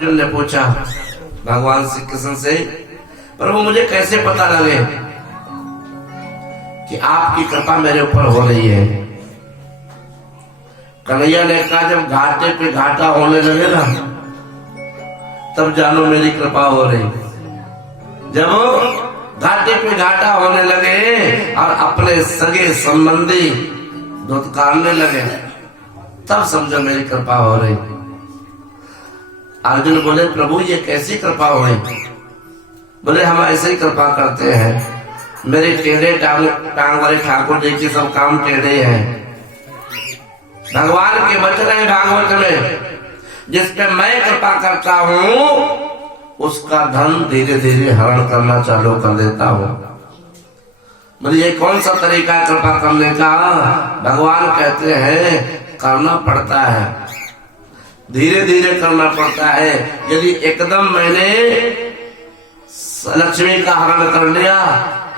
अर्जुन ने पूछा भगवान श्री कृष्ण से, प्रभु मुझे कैसे पता लगे कि आपकी कृपा मेरे ऊपर हो रही है? कन्हैया ने कहा, जब घाटे पे घाटा होने लगे ना, तब जानो मेरी कृपा हो रही। जब घाटे पे घाटा होने लगे और अपने सगे संबंधी धुतकारने लगे, तब समझो मेरी कृपा हो रही। अर्जुन बोले, प्रभु ये कैसी कृपा हो रही? बोले, हम ऐसे ही कृपा करते हैं। मेरे टेढ़े टांग वाले ठाकुर जी के सब काम टेढ़े हैं। भगवान के वचन है भागवत में, जिस पे मैं कृपा करता हूँ उसका धन धीरे धीरे हरण करना चालू कर देता हूँ। बोले, ये कौन सा तरीका है कृपा करने का? भगवान कहते हैं करना पड़ता है, धीरे धीरे करना पड़ता है। यदि एकदम मैंने लक्ष्मी का हरण कर लिया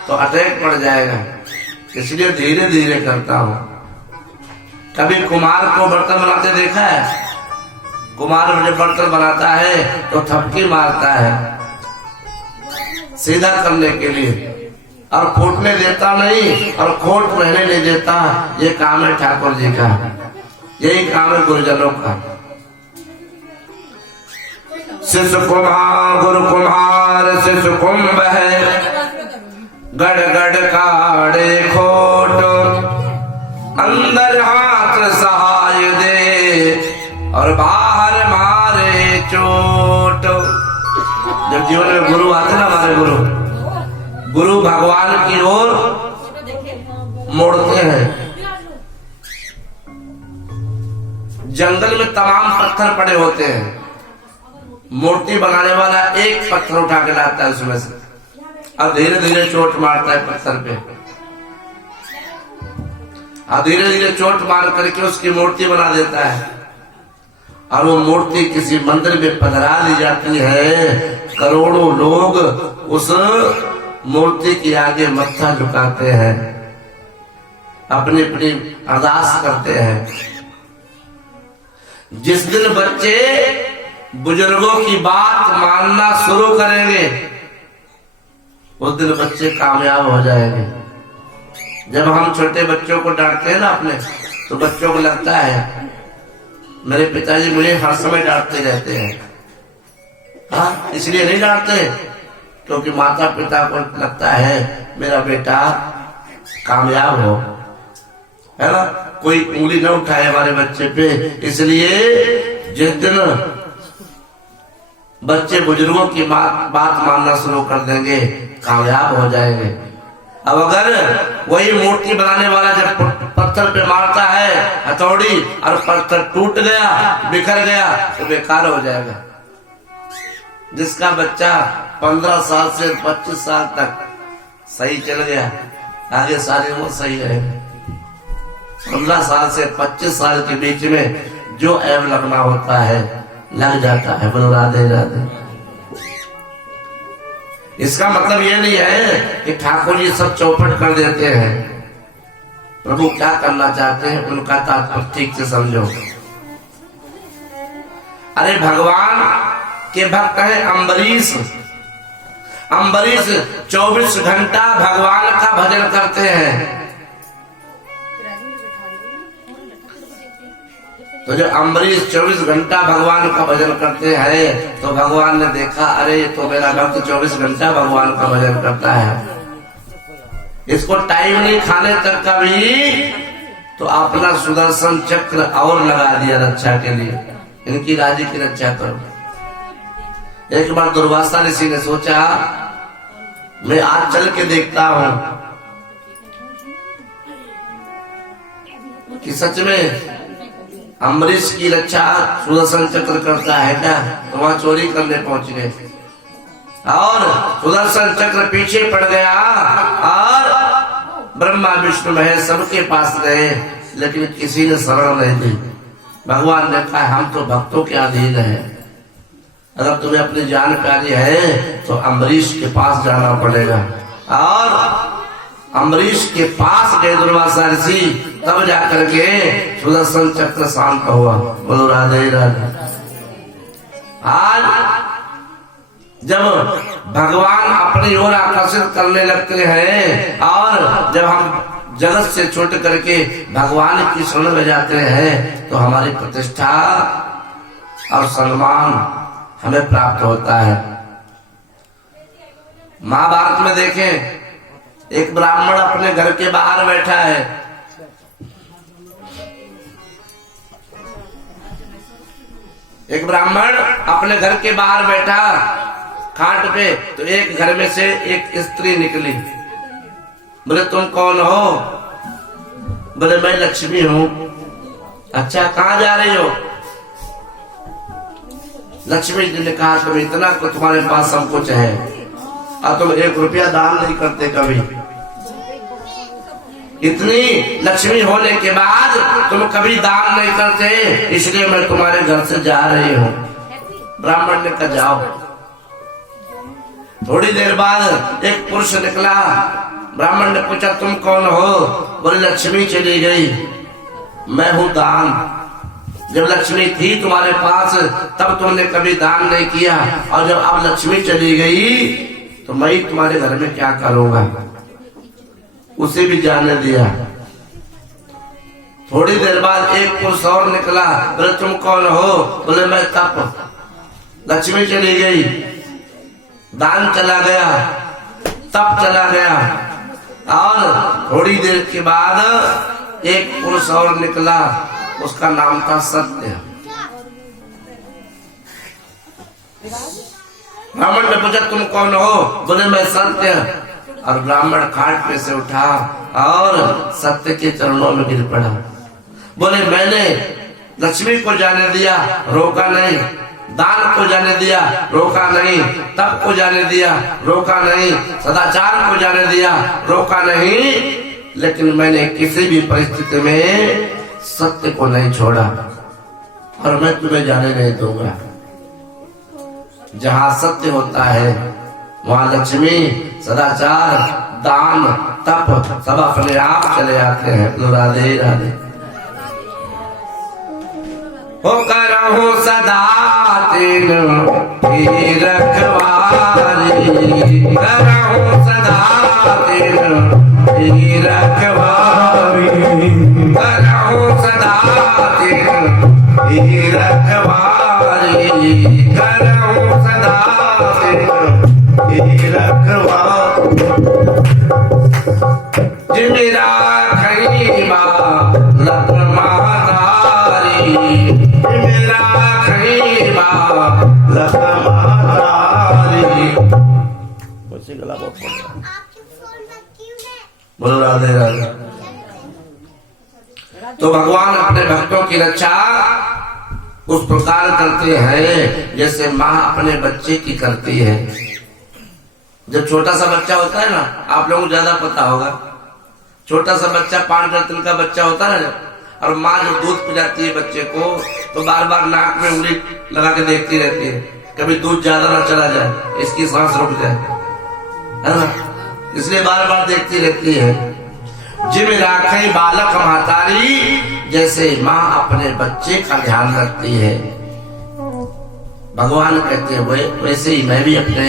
तो अटैक पड़ जाएगा, इसलिए धीरे धीरे करता हूँ। कभी कुम्हार को बर्तन बनाते देखा है? कुम्हार जब बर्तन बनाता है तो थपकी मारता है सीधा करने के लिए, और फूटने देता नहीं और खोट पहने नहीं देता। ये काम है ठाकुर जी का, यही काम है गुरुजनों का। शिशु कुम्हार गुरु कुम्हार शिशु कुंभ है, गड़ गड़ काड़े खोट, अंदर हाथ सहाय दे और बाहर मारे चोट। जब जीवन में गुरु आते ना, हमारे गुरु भगवान की ओर मोड़ते हैं। जंगल में तमाम पत्थर पड़े होते हैं, मूर्ति बनाने वाला एक पत्थर उठा के लाता है उसमें से, और धीरे धीरे चोट मारता है पत्थर पे, और धीरे धीरे चोट मार करके उसकी मूर्ति बना देता है। और वो मूर्ति किसी मंदिर में पधरा दी जाती है। करोड़ों लोग उस मूर्ति के आगे मत्था झुकाते हैं, अपनी अपनी अरदास करते हैं। जिस दिन बच्चे बुजुर्गों की बात मानना शुरू करेंगे, उस दिन बच्चे कामयाब हो जाएंगे। जब हम छोटे बच्चों को डांटते हैं ना अपने, तो बच्चों को लगता है मेरे पिताजी मुझे हर समय डांटते रहते हैं। हाँ, इसलिए नहीं डांटते क्योंकि माता पिता को लगता है मेरा बेटा कामयाब हो, है ना, कोई उंगली न उठाए हमारे बच्चे पे। इसलिए जिस दिन बच्चे बुजुर्गों की बात मानना शुरू कर देंगे, कामयाब हो जाएंगे। अब अगर वही मूर्ति बनाने वाला जब पत्थर पे मारता है हथौड़ी और पत्थर टूट गया, बिखर गया, तो बेकार हो जाएगा। जिसका बच्चा 15 साल से 25 साल तक सही चल गया, आगे सारी उम्र सही रहेगी। 15 साल से 25 साल के बीच में जो ऐब लगना होता है लग जाता है। बोलो राधे राधे। इसका मतलब ये नहीं है कि ठाकुर जी सब चौपट कर देते हैं। प्रभु क्या करना चाहते हैं उनका तात्पर्य ठीक से समझो। अरे भगवान के भक्त है अम्बरीश। अम्बरीश 24 घंटा भगवान का भजन करते हैं। तो जब अम्बरीश 24 घंटा भगवान का भजन करते हैं तो भगवान ने देखा, अरे तो मेरा भक्त 24 घंटा भगवान का भजन करता है, इसको टाइम नहीं खाने तक का भी, तो अपना सुदर्शन चक्र और लगा दिया रक्षा के लिए, इनकी राज्य की रक्षा करो। एक बार दुर्वासा ऋषि ने सोचा मैं आज चल के देखता हूं कि सच में अम्बरीश की रक्षा सुदर्शन चक्र करता है क्या। तो वहां चोरी करने पहुंच गए और सुदर्शन चक्र पीछे पड़ गया और ब्रह्मा विष्णु महेश सबके पास गए, लेकिन किसी ने शरण नहीं दी। भगवान ने कहा हम तो भक्तों के अधीन है, अगर तुम्हें अपनी जान प्यारी है तो अम्बरीश के पास जाना पड़ेगा। और अम्बरीश के पास गए दुर्वासा ऋषि, तब जाकर के सुदर्शन चक्र शांत हुआ। बोलो राधे राधे। आज जब भगवान अपनी ओर आकर्षित करने लगते हैं और जब हम जगत से छूट करके भगवान की शरण में जाते हैं तो हमारी प्रतिष्ठा और सम्मान हमें प्राप्त होता है। महाभारत में देखें, एक ब्राह्मण अपने घर के बाहर बैठा है। एक ब्राह्मण अपने घर के बाहर बैठा खाट पे, तो एक घर में से एक स्त्री निकली। बोले तुम कौन हो? बोले मैं लक्ष्मी हूँ। अच्छा, कहाँ जा रही हो? लक्ष्मी जी ने कहा तुम इतना को तुम्हारे पास सब कुछ है और तुम 1 रुपया दान नहीं करते कभी। इतनी लक्ष्मी होने के बाद तुम कभी दान नहीं करते, इसलिए मैं तुम्हारे घर से जा रही हूँ। ब्राह्मण ने कहा जाओ। थोड़ी देर बाद एक पुरुष निकला। ब्राह्मण ने पूछा तुम कौन हो? बोले लक्ष्मी चली गई, मैं हूँ दान। जब लक्ष्मी थी तुम्हारे पास तब तुमने कभी दान नहीं किया, और जब अब लक्ष्मी चली गई तो मैं तुम्हारे घर में क्या करूंगा? उसे भी जाने दिया। थोड़ी देर बाद एक पुरुष और निकला। बोले तुम कौन हो? बोले मैं तप। लक्ष्मी चली गई, दान चला गया, तप चला गया, और थोड़ी देर के बाद एक पुरुष और निकला, उसका नाम था सत्य। ब्राह्मण ने पूछा तुम कौन हो? बोले मैं सत्य। और ब्राह्मण खाट पे से उठा और सत्य के चरणों में गिर पड़ा। बोले मैंने लक्ष्मी को जाने दिया, रोका नहीं। दान को जाने दिया, रोका नहीं। तप को जाने दिया, रोका नहीं। सदाचार को जाने दिया, रोका नहीं। लेकिन मैंने किसी भी परिस्थिति में सत्य को नहीं छोड़ा, और मैं तुम्हें जाने नहीं दूंगा। जहाँ सत्य होता है वहाँ लक्ष्मी, सदाचार, दान, तप सब अपने आप चले आते हैं। राधे राधे। हो करहु सदा तीन की रखवारी, करहु सदा तीन की रखवारी, करहु सदा तीन की रखवारी, करहु सदा तीन की रखवारी। जिमेरा खैबा लखमा बोलो राधे राधे। तो भगवान अपने भक्तों की रक्षा उस प्रकार करते हैं जैसे माँ अपने बच्चे की करती है। जब छोटा सा बच्चा होता है ना, आप लोगों को ज्यादा पता होगा, छोटा सा बच्चा 5 दिन का बच्चा होता है ना, और माँ जब दूध पिलाती है बच्चे को तो बार बार नाक में उंगली लगा के देखती रहती है, कभी दूध ज्यादा ना चला जाए, इसकी सांस रुक जाए, है ना, इसलिए बार बार देखती रहती है। जिम राखे बालक महतारी, जैसे माँ अपने बच्चे का ध्यान रखती है, भगवान कहते हैं वैसे ही मैं भी अपने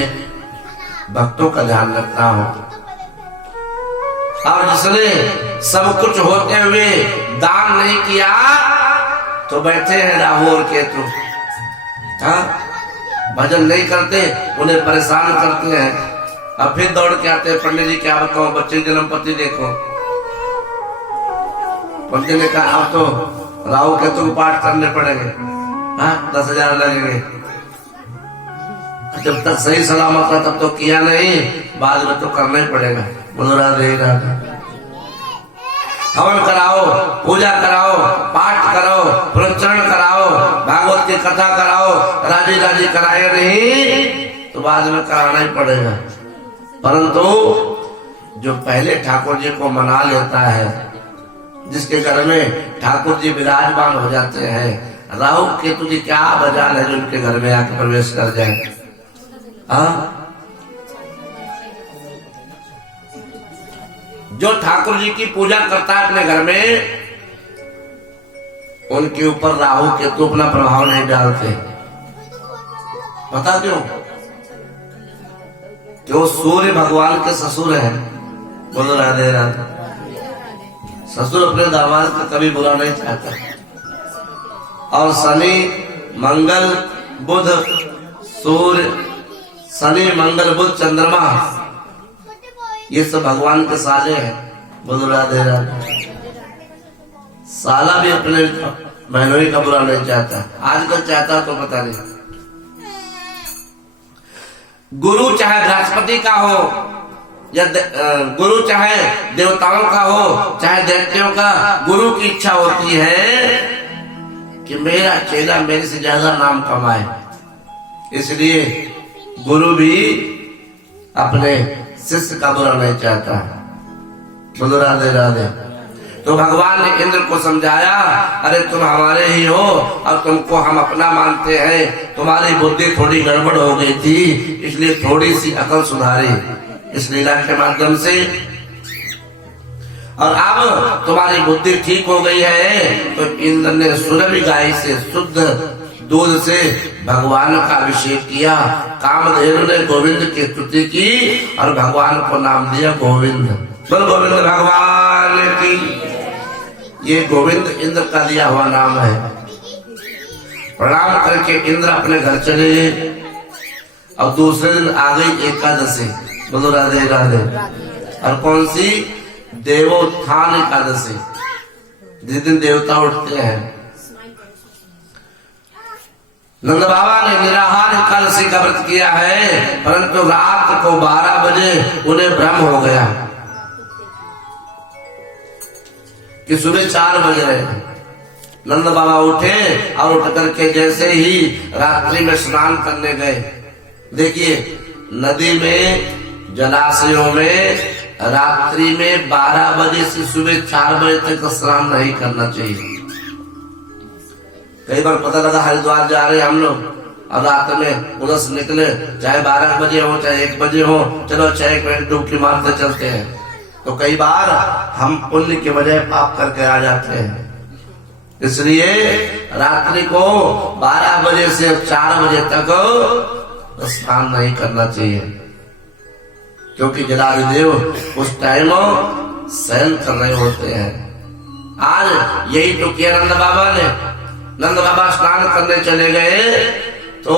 भक्तों का ध्यान रखता हूँ। और जिसने सब कुछ होते हुए दान नहीं किया तो बैठे हैं राहु और केतु, हाँ, भजन नहीं करते, उन्हें परेशान करते हैं, और फिर दौड़ के आते हैं पंडित जी क्या बताओ बच्चे की जन्मपति देखो। पंडित ने कहा आप तो राहु केतु को पाठ करने पड़ेंगे, हाँ 10,000 लगेंगे। जब तक सही सलामत था तब तो किया नहीं, बाद में तो करना ही पड़ेगा। बोलो राधे राधे। हवन कराओ, पूजा कराओ, पाठ करो, प्रवचन कराओ, भागवत की कथा कराओ, राजी राजी कराए नहीं तो बाद में कराना ही पड़ेगा। परंतु जो पहले ठाकुर जी को मना लेता है, जिसके घर में ठाकुर जी विराजमान हो जाते हैं, राहु केतु की क्या बजान है जो उनके घर में आके प्रवेश कर जाए। जो ठाकुर जी की पूजा करता है अपने घर में, उनके ऊपर राहु केतु अपना प्रभाव नहीं डालते। पता क्यों? कि वो सूर्य भगवान के ससुर हैं। बोलो राधे राधे। ससुर अपने दामाद का कभी बुरा नहीं चाहता। और शनि मंगल बुध सूर्य, शनि मंगल बुध चंद्रमा, ये सब भगवान के साले हैं। बोलो राधे राधे। साला भी अपने बहनों का बुरा नहीं चाहता। आजकल चाहता तो पता नहीं। गुरु चाहे बृहस्पति का हो या गुरु चाहे देवताओं का हो चाहे दैत्यों का, गुरु की इच्छा होती है कि मेरा चेला मेरे से ज्यादा नाम कमाए। इसलिए गुरु भी अपने शिष्य का बुरा नहीं चाहता। बोलो राधे राधे। तो भगवान ने इंद्र को समझाया, अरे तुम हमारे ही हो और तुमको हम अपना मानते हैं। तुम्हारी बुद्धि थोड़ी गड़बड़ हो गई थी, इसलिए थोड़ी सी अकल सुधारी इस लीला के माध्यम से, और अब तुम्हारी बुद्धि ठीक हो गई है। तो इंद्र ने सुरभि गाय से शुद्ध दूध से भगवान का अभिषेक किया। कामधेनु ने गोविंद की स्तुति की और भगवान को नाम दिया गोविंद। बोल गोविंद भगवान की। ये गोविंद इंद्र का दिया हुआ नाम है। प्रणाम करके इंद्र अपने घर चले गए और दूसरे दिन आ गई एकादशी। बोलो राधे राधे। और कौन सी? देवोत्थान एकादशी, जिस दिन देवता उठते हैं। नंद बाबा ने निराहार एकादशी का व्रत किया है, परंतु रात को 12 बजे उन्हें भ्रम हो गया कि सुबह 4 बज रहे हैं। नंद बाबा उठे और उठ करके जैसे ही रात्रि में स्नान करने गए, देखिए नदी में जलाशयों में रात्रि में 12 बजे से सुबह 4 बजे तक स्नान नहीं करना चाहिए। कई बार पता लगा हरिद्वार जा रहे हम लोग और रात में उधर से निकले, चाहे 12 बजे हो चाहे 1 बजे हो, चलो 6 मिनट डुबकी मारते चलते हैं, तो कई बार हम पुण्य के बजाय पाप करके आ जाते हैं। इसलिए रात्रि को 12 बजे से 4 बजे तक स्नान नहीं करना चाहिए, क्योंकि जलाधिदेव उस टाइम शयन कर रहे होते हैं। आज यही तो किया नंद बाबा ने। नंद बाबा स्नान करने चले गए तो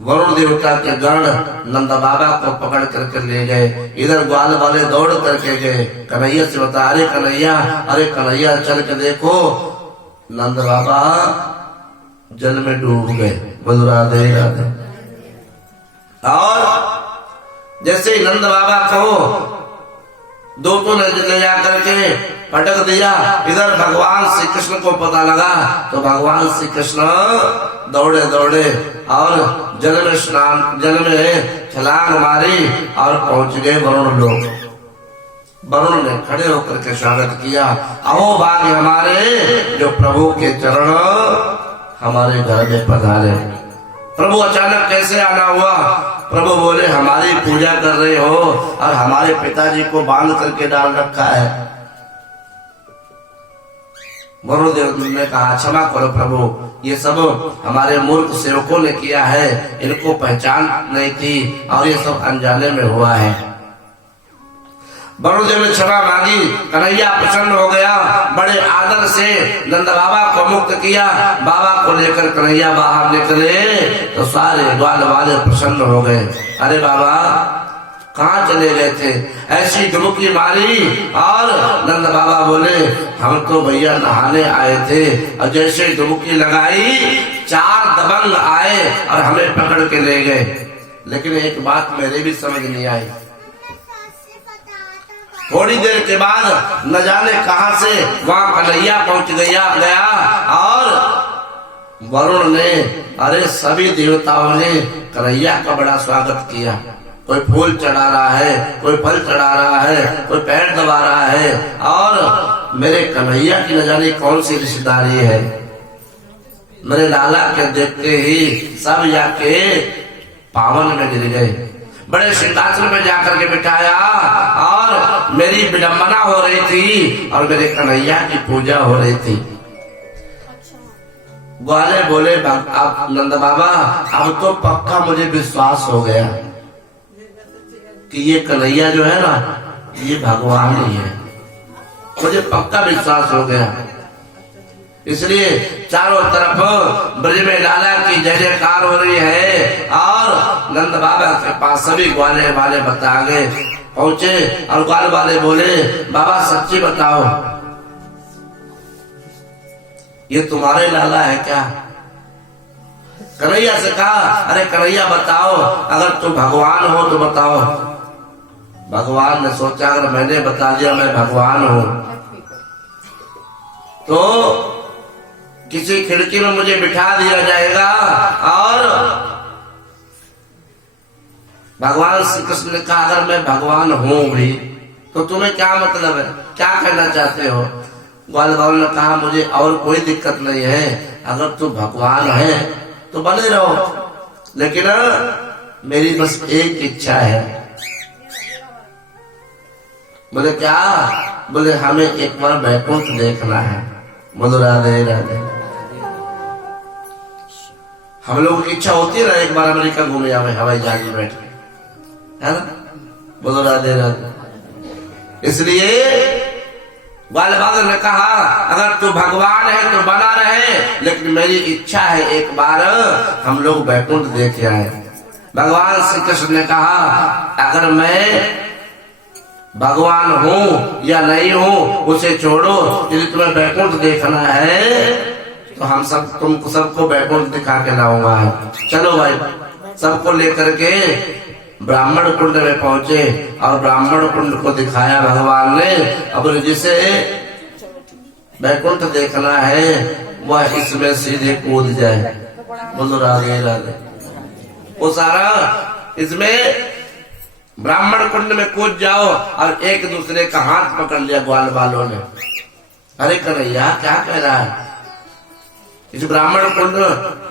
वरुण देवता के गण नंद बाबा को पकड़ करके ले गए। इधर ग्वाल वाले दौड़ करके गए, कन्हैया से बता, अरे कन्हैया चल के देखो नंद बाबा जल में डूब गए। बोल राधे राधे। और जैसे ही नंद बाबा को दोनों ने ले जा करके पटक दिया, इधर भगवान श्री कृष्ण को पता लगा तो भगवान श्री कृष्ण दौड़े दौड़े और जल में छलांग मारी और पहुंच गए वरुण लोग। वरुण ने खड़े होकर के स्वागत किया, अहो भाग्य हमारे जो प्रभु के चरण हमारे घर में पधारे। प्रभु अचानक कैसे आना हुआ? प्रभु बोले, हमारी पूजा कर रहे हो और हमारे पिताजी को बांध करके डाल रखा है। वरुण देव ने कहा, क्षमा करो प्रभु, ये सब हमारे मूर्ख सेवकों ने किया है, इनको पहचान नहीं थी और ये सब अनजाने में हुआ है। वरुण देव ने क्षमा मांगी। कन्हैया प्रसन्न हो गया, बड़े आदर से नंद बाबा को मुक्त किया। बाबा को लेकर कन्हैया बाहर निकले तो सारे ग्वाल वाले प्रसन्न हो गए। अरे बाबा कहाँ चले गए थे? ऐसी डुबकी मारी और नंद बाबा बोले, हम तो भैया नहाने आए थे, और जैसे डुबकी लगाई 4 दबंग आए और हमें पकड़ के ले गए। लेकिन एक बात मेरे भी समझ नहीं आई। थोड़ी देर के बाद न जाने कहां से वहां कन्हैया पहुंच गया और वरुण ने, अरे सभी देवताओं ने कन्हैया का बड़ा स्वागत किया। कोई फूल चढ़ा रहा है, कोई फल चढ़ा रहा है, कोई पैर दबा रहा है, और मेरे कन्हैया की न जाने कौन सी रिश्तेदारी है। मेरे लाला के देखते ही सब जाके पावन में गिर गए। बड़े सिंहासन में जाकर के बिठाया और मेरी विडंबना हो रही थी और मेरे कन्हैया की पूजा हो रही थी। ग्वाले बोले, अब नंद बाबा अब तो पक्का मुझे विश्वास हो गया कि ये कन्हैया जो है ना ये भगवान ही है। मुझे पक्का विश्वास हो गया। इसलिए चारों तरफ ब्रज में लाला की जय जयकार हो रही है और नंद बाबा के पास सभी ग्वाले वाले बता गए पहुंचे और ग्वाल वाले बोले बाबा सच्ची बताओ ये तुम्हारे लाला है क्या? कन्हैया से कहा अरे कन्हैया बताओ अगर तुम भगवान हो तो बताओ। भगवान ने सोचा अगर मैंने बता दिया मैं भगवान हूं तो किसी खिड़की में मुझे बिठा दिया जाएगा और भगवान श्री कृष्ण ने कहा अगर मैं भगवान हूं भी तो तुम्हें क्या मतलब है, क्या कहना चाहते हो? ग्वाल बाबू ने कहा मुझे और कोई दिक्कत नहीं है, अगर तू भगवान है तो बने रहो, लेकिन मेरी बस एक इच्छा है। बोले क्या? बोले हमें एक बार बैकुंठ देखना है। बोलो राधे राधे। हम लोगों की इच्छा होती है ना एक बार अमेरिका घूमे जावे हवाई जहाज में बैठ के, है ना? बोलो राधे राधे। इसलिए ग्वाल बाबू ने कहा अगर तू भगवान है तो बना रहे, लेकिन मेरी इच्छा है एक बार हम लोग बैकुंठ देख आए। भगवान श्री कृष्ण ने कहा अगर मैं भगवान हूँ या नहीं हूँ उसे छोड़ो, यदि तुम्हें बैकुंठ देखना है तो हम सब तुमको सबको बैकुंठ दिखा के लाऊंगा। चलो भाई, सबको लेकर के ब्राह्मण कुंड में पहुंचे और ब्राह्मण कुंड को दिखाया भगवान ने। अब जिसे बैकुंठ देखना है वह इसमें सीधे कूद जाए। बोलो राधे राधे। वो सारा इसमें ब्राह्मण कुंड में कूद जाओ और एक दूसरे का हाथ पकड़ लिया ग्वाल वालों ने। अरे कन्हैया क्या कह रहा है? इस ब्राह्मण कुंड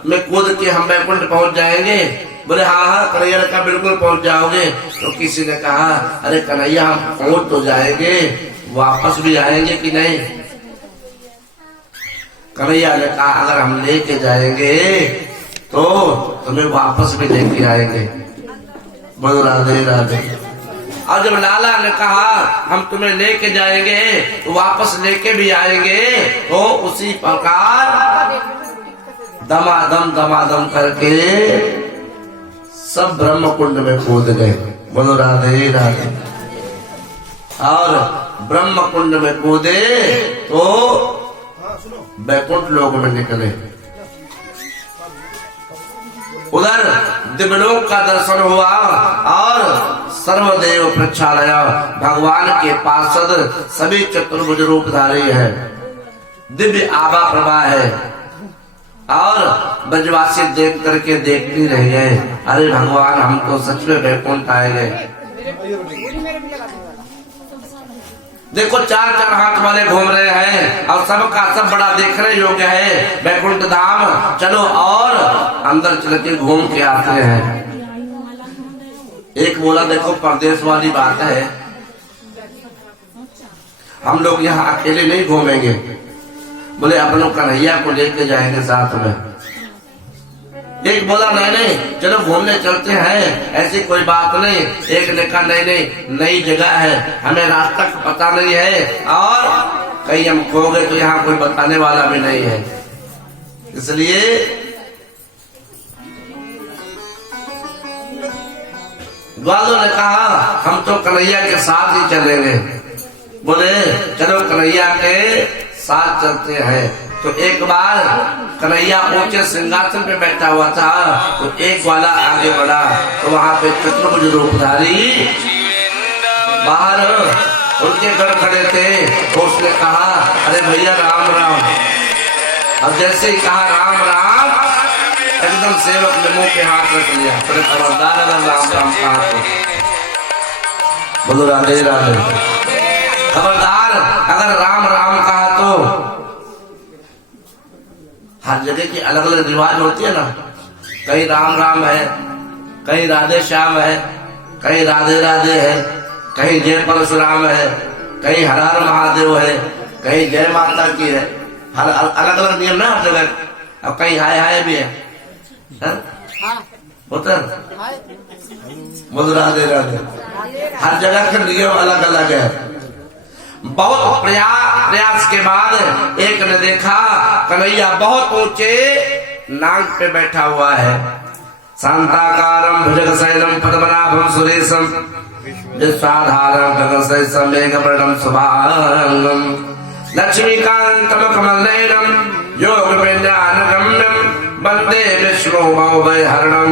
में कूद के हम बैकुंठ पहुंच जाएंगे? बोले हाँ हाँ कन्हैया ने कहा बिल्कुल पहुंच जाओगे। तो किसी ने कहा अरे कन्हैया हम पहुंच तो जाएंगे, वापस भी आएंगे कि नहीं? कन्हैया ने कहा अगर हम लेके जाएंगे तो तुम्हें वापस भी लेके आएंगे। बोलो राधे राधे। और जब लाला ने कहा हम तुम्हें लेके जाएंगे तो वापस लेके भी आएंगे, तो उसी प्रकार दमादम करके सब ब्रह्म कुंड में कूद गए। बोलो राधे राधे। और ब्रह्म कुंड में कूदे तो बैकुंठ लोक में निकले। उधर दिव्यलोक का दर्शन हुआ और सर्वदेव प्रक्षालय भगवान के पार्षद सभी चतुर्भुज रूपधारी है, दिव्य आभा प्रभा है। और ब्रजवासी देख करके देखते रह गए, अरे भगवान हम तो सच में बैकुंठ आए गए। देखो चार चार हाथ वाले घूम रहे हैं और सबका सब बड़ा देखने योग्य है बैकुंठ धाम। चलो और अंदर चल के घूम के आते हैं। एक बोला देखो परदेश वाली बात है, हम लोग यहाँ अकेले नहीं घूमेंगे। बोले अपनों कन्हैया को लेके जाएंगे साथ में। एक बोला नहीं चलो घूमने चलते हैं, ऐसी कोई बात नहीं। एक ने कहा नहीं नई जगह है, हमें रास्ता पता नहीं है और कहीं हम खो गए तो यहाँ कोई बताने वाला भी नहीं है। इसलिए ग्वालों ने कहा हम तो कन्हैया के साथ ही चलेंगे। बोले चलो कन्हैया के साथ चलते हैं। तो एक बार कन्हैया ऊंचे सिंहासन पे बैठा हुआ था, तो एक वाला आगे बढ़ा तो वहां पे चतुर्भुज रूपधारी बाहर उनके घर खड़े थे। तो उसने कहा अरे भैया राम राम। अब जैसे ही कहा राम राम, एकदम सेवक ने मुंह पे हाथ रख लिया। बड़े खबरदार अगर राम राम कहा तो। बोलो राधे राधे। खबरदार अगर राम राम कहा तो। हर जगह की अलग अलग रिवाज होती है ना, कहीं राम राम है, कहीं राधे श्याम है, कहीं राधे राधे है, कहीं जय परशुराम है, कहीं हर हर महादेव है, कहीं जय माता की है। हर अलग अलग नियम ना हर जगह। अब कहीं हाय हाय भी है। होता है। बोल राधे राधे। हर जगह का नियम अलग अलग है। बहुत प्रयास के बाद एक ने देखा कन्हैया बहुत ऊंचे नाग पे बैठा हुआ है। शांताकारम भुजगशयनम पद्मनाभम सुरेशम विश्वाधारम गगनसदृशम मेघवर्णम शुभांगम लक्ष्मीकांतम कमलनयनम योगविज्ञानगम्यम वंदे विष्णु भवभयहरणम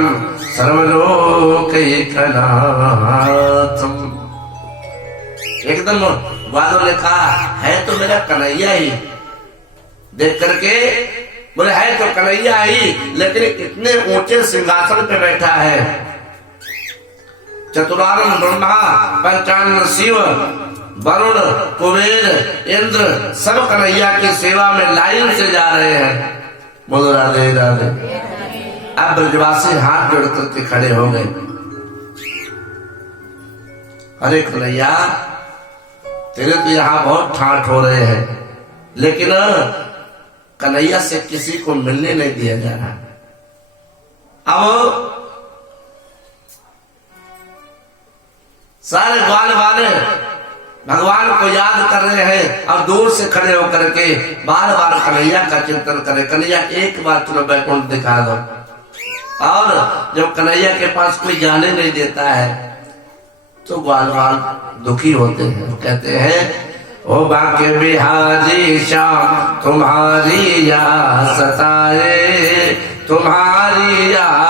सर्वलोकैकनाथम। एकदम वालों ने कहा है तो मेरा कन्हैया ही। देख करके बोले है तो कन्हैया ही, लेकिन इतने ऊंचे सिंहासन पे बैठा है। चतुरानन ब्रह्मा, पंचानन शिव, वरुण, कुबेर, इंद्र सब कन्हैया की सेवा में लाइन से जा रहे हैं। बोलो राधे राधे। अब ब्रजवासी हाथ जोड़ करके खड़े हो गए। अरे कन्हैया तेरे तो यहाँ बहुत ठाठ हो रहे हैं, लेकिन कन्हैया से किसी को मिलने नहीं दिया जा रहा। अब सारे ग्वाल वाले भगवान को याद कर रहे हैं और दूर से खड़े होकर के बार बार कन्हैया का चिंतन करें। कन्हैया एक बार चलो बैकुंठ दिखा दो। और जब कन्हैया के पास कोई जाने नहीं देता है तो ग्वाल वाल दुखी होते हैं, कहते हैं ओ बाके बिहारी श्याम तुम्हारी या सताए, तुम्हारी या